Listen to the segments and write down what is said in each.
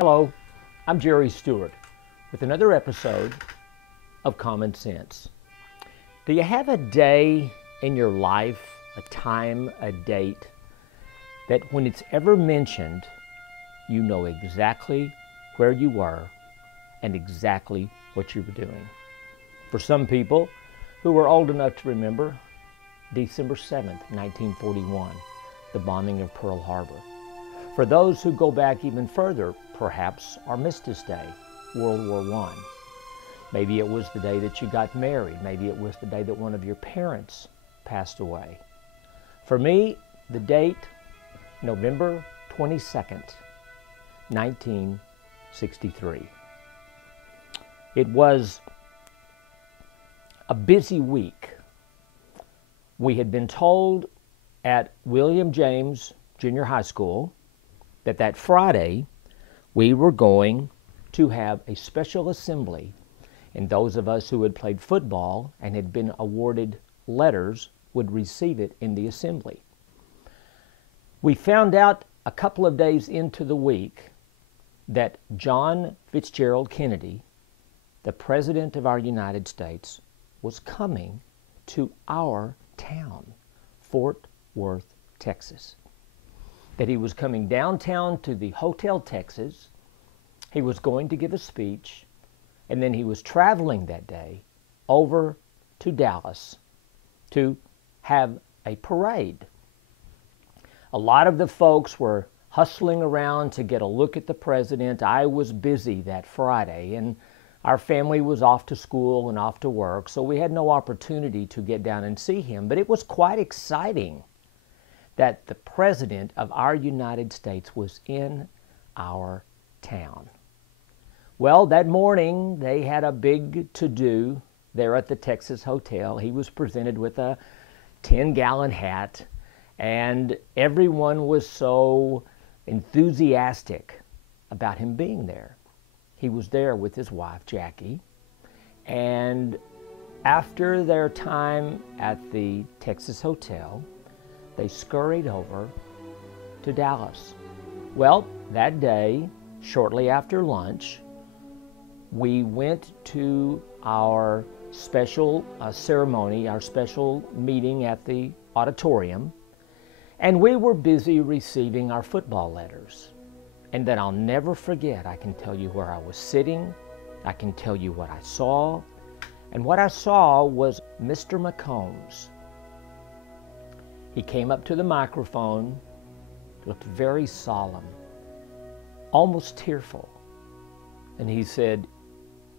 Hello, I'm Jerry Stewart with another episode of Common Sense. Do you have a day in your life, a time, a date, that when it's ever mentioned, you know exactly where you were and exactly what you were doing? For some people who were old enough to remember, December 7th, 1941, the bombing of Pearl Harbor. For those who go back even further, perhaps Armistice Day, World War I. Maybe it was the day that you got married. Maybe it was the day that one of your parents passed away. For me, the date, November 22nd, 1963. It was a busy week. We had been told at William James Junior High School that Friday we were going to have a special assembly, and those of us who had played football and had been awarded letters would receive it in the assembly. We found out a couple of days into the week that John Fitzgerald Kennedy, the President of our United States, was coming to our town, Fort Worth, Texas. That he was coming downtown to the Hotel Texas. He was going to give a speech, and then he was traveling that day over to Dallas to have a parade. A lot of the folks were hustling around to get a look at the president. I was busy that Friday, and our family was off to school and off to work, so we had no opportunity to get down and see him. But it was quite exciting that the President of our United States was in our town. Well, that morning they had a big to-do there at the Texas Hotel. He was presented with a 10-gallon hat, and everyone was so enthusiastic about him being there. He was there with his wife, Jackie, and after their time at the Texas Hotel, they scurried over to Dallas. Well, that day, shortly after lunch, we went to our special ceremony, our special meeting at the auditorium, and we were busy receiving our football letters. And then I'll never forget, I can tell you where I was sitting, I can tell you what I saw, and what I saw was Mr. McCombs. He came up to the microphone, looked very solemn, almost tearful, and he said,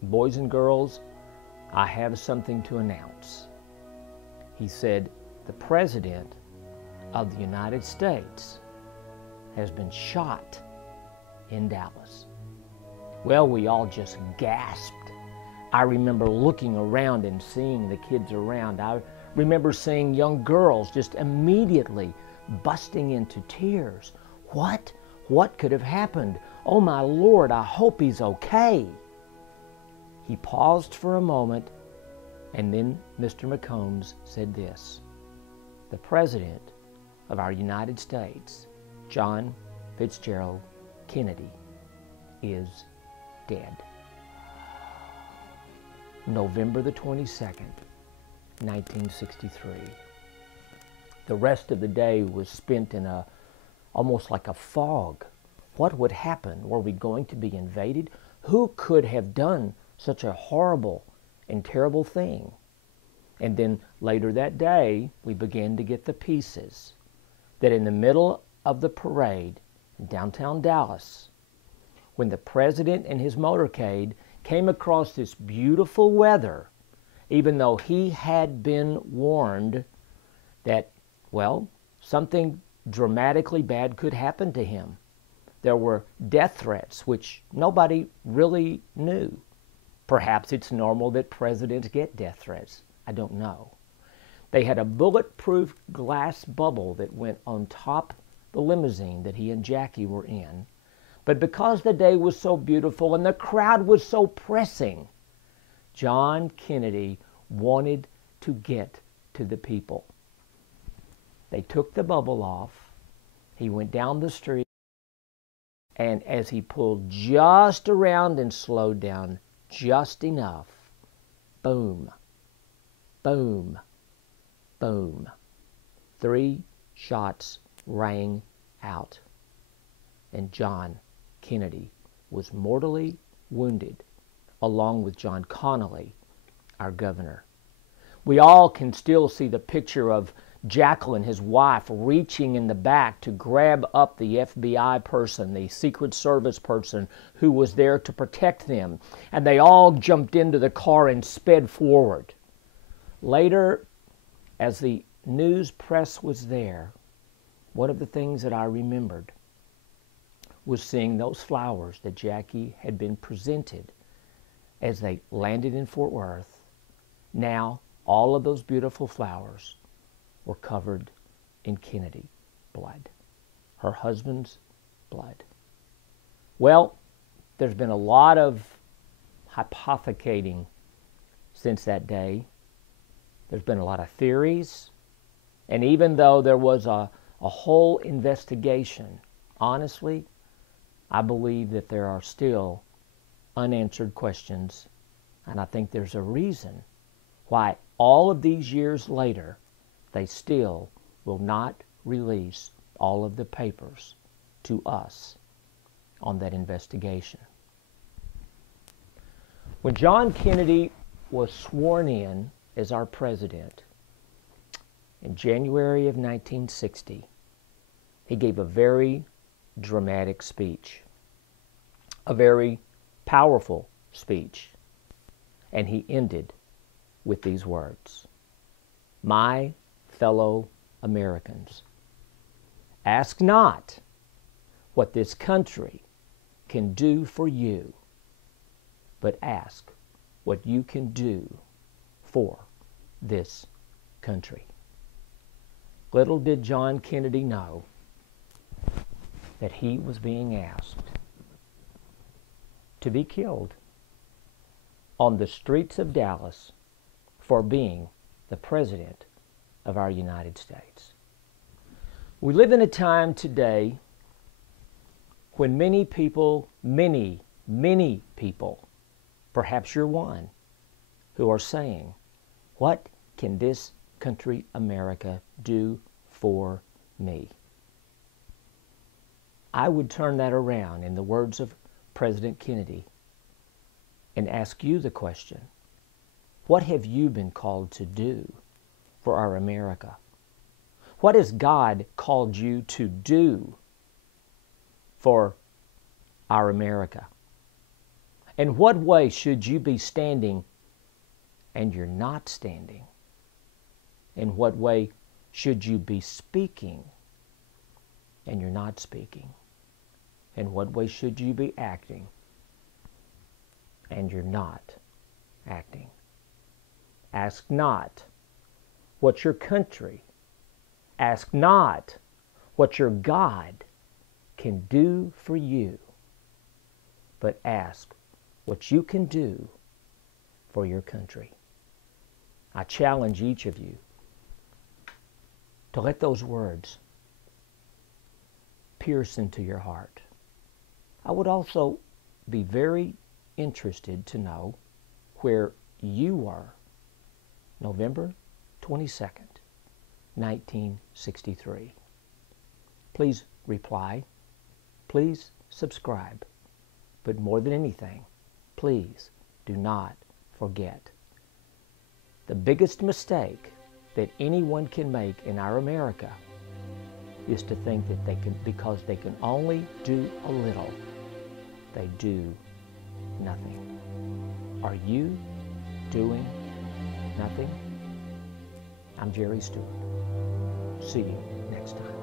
"Boys and girls, I have something to announce." He said, "The President of the United States has been shot in Dallas." Well, we all just gasped. I remember looking around and seeing the kids around. I remember seeing young girls just immediately busting into tears. What? What could have happened? Oh my Lord, I hope he's okay. He paused for a moment, and then Mr. McCombs said this: "The President of our United States, John Fitzgerald Kennedy, is dead." November the 22nd, 1963. The rest of the day was spent in almost like a fog. What would happen? Were we going to be invaded? Who could have done such a horrible and terrible thing? And then later that day, we began to get the pieces that in the middle of the parade in downtown Dallas, when the President and his motorcade came across this beautiful weather, even though he had been warned that, well, something dramatically bad could happen to him. There were death threats, which nobody really knew. Perhaps it's normal that presidents get death threats. I don't know. They had a bulletproof glass bubble that went on top the limousine that he and Jackie were in. But because the day was so beautiful and the crowd was so pressing, John Kennedy wanted to get to the people. They took the bubble off. He went down the street And as he pulled just around and slowed down just enough, boom, boom, boom. 3 shots rang out, and John Kennedy was mortally wounded, along with John Connally, our governor. We all can still see the picture of Jacqueline, his wife, reaching in the back to grab up the FBI person, the Secret Service person who was there to protect them. And they all jumped into the car and sped forward. Later, as the news press was there, one of the things that I remembered was seeing those flowers that Jackie had been presented as they landed in Fort Worth. Now, all of those beautiful flowers were covered in Kennedy blood, her husband's blood. Well, there's been a lot of hypothecating since that day. There's been a lot of theories. And even though there was a whole investigation, honestly, I believe that there are still unanswered questions. And I think there's a reason why all of these years later, they still will not release all of the papers to us on that investigation. When John Kennedy was sworn in as our president in January of 1960, he gave a very dramatic speech, a very powerful speech, and he ended with these words: "My fellow Americans, ask not what this country can do for you, but ask what you can do for this country." Little did John Kennedy know that he was being asked to be killed on the streets of Dallas for being the president of our United States. We live in a time today when many people, many people, perhaps you're one, who are saying, what can this country, America, do for me? I would turn that around in the words of President Kennedy and ask you the question, what have you been called to do for our America? What has God called you to do for our America? In what way should you be standing and you're not standing? In what way should you be speaking and you're not speaking? In what way should you be acting and you're not acting? Ask not what your country, ask not what your God can do for you, but ask what you can do for your country. I challenge each of you to let those words pierce into your heart. I would also be very interested to know where you were November 22nd, 1963. Please reply. Please subscribe. But more than anything, please do not forget. The biggest mistake that anyone can make in our America is to think that they can, because they can only do a little, they do nothing. Are you doing nothing? I'm Jerry Stewart. See you next time.